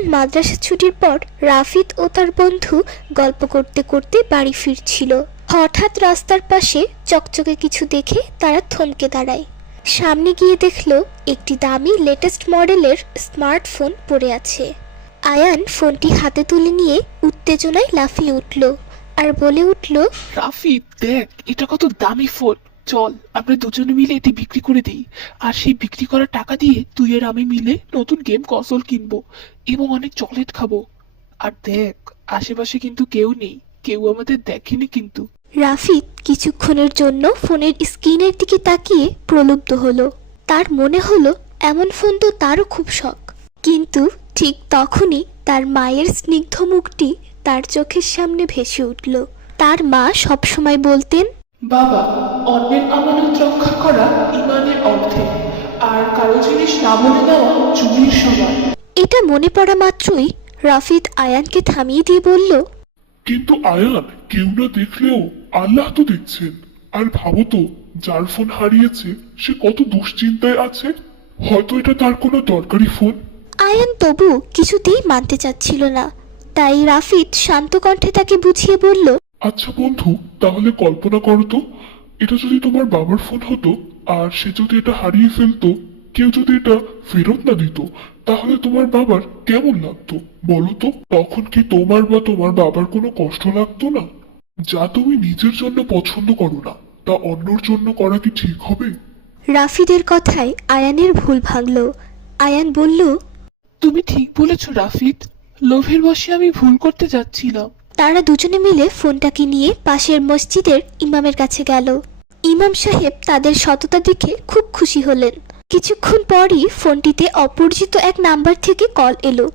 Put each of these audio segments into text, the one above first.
একদিন মাদ্রাসা ছুটির পর রাফিদ ও তার বন্ধু গল্প করতে করতে বাড়ি ফিরছিল। হঠাৎ রাস্তার পাশে চকচকে কিছু দেখে তারা থমকে দাঁড়ায়। সামনে গিয়ে দেখলো একটি দামি লেটেস্ট মডেলের স্মার্টফোন পড়ে আছে। আয়ান ফোনটি হাতে তুলে নিয়ে উত্তেজনায় লাফিয়ে উঠল আর বলে উঠল, রাফিদ দেখ, এটা কত দামি ফোন। চল আমরা দুজনে মিলে এটি বিক্রি করে দিই, আর সেই বিক্রি করা টাকা দিয়ে তুই আর আমি মিলে নতুন গেম কনসোল কিনবো এবং অনেক চকলেট খাবো। আর দেখ, আশেপাশে কিন্তু কেউ নেই, কেউ আমাদের দেখেনি কিন্তু। রাফিদ কিছুক্ষণের জন্য ফোনের স্ক্রিনের দিকে তাকিয়ে প্রলুব্ধ হলো। তার মনে হলো এমন ফোন তো তারও খুব শখ। কিন্তু ঠিক তখনই তার মায়ের স্নিগ্ধ মুখটি তার চোখের সামনে ভেসে উঠল। তার মা সবসময় বলতেন, বাবা, অন্যের আমানত রক্ষা করা ইমানের অর্ধেক, আর কারো জিনিস না বলে দেওয়া চুরির সমান। এটা মনে পড়া মাত্রই রাফিদ আয়ানকে থামিয়ে দিয়ে বলল, কিন্তু আয়ান, কেউ না দেখলেও আল্লাহ তো দেখছেন। আর ভাবো তো, যার ফোন হারিয়েছে সে কত দুশ্চিন্তায় আছে। হয়তো এটা তার কোনো দরকারি ফোন। আয়ান তবু কিছুতেই মানতে চাচ্ছিল না। তাই রাফিদ শান্ত কণ্ঠে তাকে বুঝিয়ে বলল, আচ্ছা বন্ধু, তাহলে কল্পনা করো তো, এটা যদি তোমার বাবার ফোন হতো আর সে যদি এটা হারিয়ে ফেলতো, কেউ যদি এটা ফেরত না দিত, তাহলে তোমার বাবার কেমন লাগতো বলো তো? তখন কি তোমার বা তোমার বাবার কোনো কষ্ট লাগতো না? যা তুমি নিজের জন্য পছন্দ করো না, তা অন্যর জন্য করা কি ঠিক হবে? রাফিদের কথায় আয়ানের ভুল ভাঙল। আয়ান বলল, তুমি ঠিক বলেছ রাফিদ, লোভের বশে আমি ভুল করতে যাচ্ছিলাম। তারা দুজনে মিলে ফোনটাকে নিয়ে পাশের মসজিদের ইমামের কাছে গেল। ইমাম সাহেব তাদের সততা দেখে খুব খুশি হলেন। কিছুক্ষণ পরই ফোনটিতে অপরিচিত এক নাম্বার থেকে কল এলো।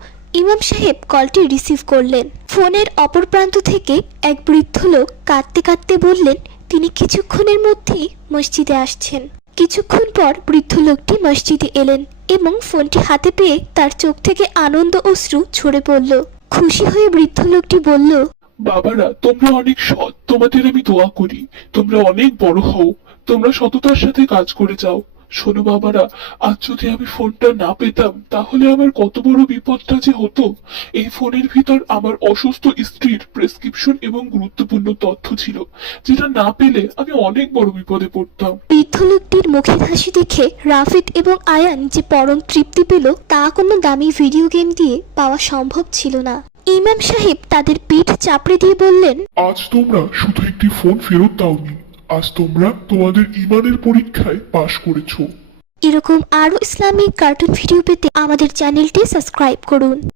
ইমাম সাহেব কলটি রিসিভ করলেন। ফোনের অপর প্রান্ত থেকে এক বৃদ্ধ লোক কাঁদতে কাঁদতে বললেন তিনি কিছুক্ষণের মধ্যেই মসজিদে আসছেন। কিছুক্ষণ পর বৃদ্ধ লোকটি মসজিদে এলেন এবং ফোনটি হাতে পেয়ে তার চোখ থেকে আনন্দ অশ্রু ঝরে পড়ল। খুশি হয়ে বৃদ্ধ লোকটি বলল, বাবারা, তোমরা অনেক সৎ, তোমাদের আমি দোয়া করি, তোমরা অনেক বড় হও, তোমরা সততার সাথে কাজ করে যাও। শোনো বাবারা, আজ যদি আমি ফোনটা না পেতাম তাহলে আমার কত বড় বিপদটা যে হতো। এই ফোনের ভিতর আমার অসুস্থ স্ত্রীর প্রেসক্রিপশন এবং গুরুত্বপূর্ণ তথ্য ছিল, যেটা না পেলে আমি অনেক বড় বিপদে পড়তাম। বৃদ্ধ লোকটির মুখের হাসি দেখে রাফিদ এবং আয়ান যে পরম তৃপ্তি পেল তা কোনো দামি ভিডিও গেম দিয়ে পাওয়া সম্ভব ছিল না। ইমাম সাহেব তাদের পিঠ চাপড়ে দিয়ে বললেন, আজ তোমরা শুধু একটি ফোন ফেরত দাওনি, আজ তোমরা তোমাদের ইমানের পরীক্ষায় পাশ করেছো। এরকম আরো ইসলামিক কার্টুন ভিডিও পেতে আমাদের চ্যানেলটি সাবস্ক্রাইব করুন।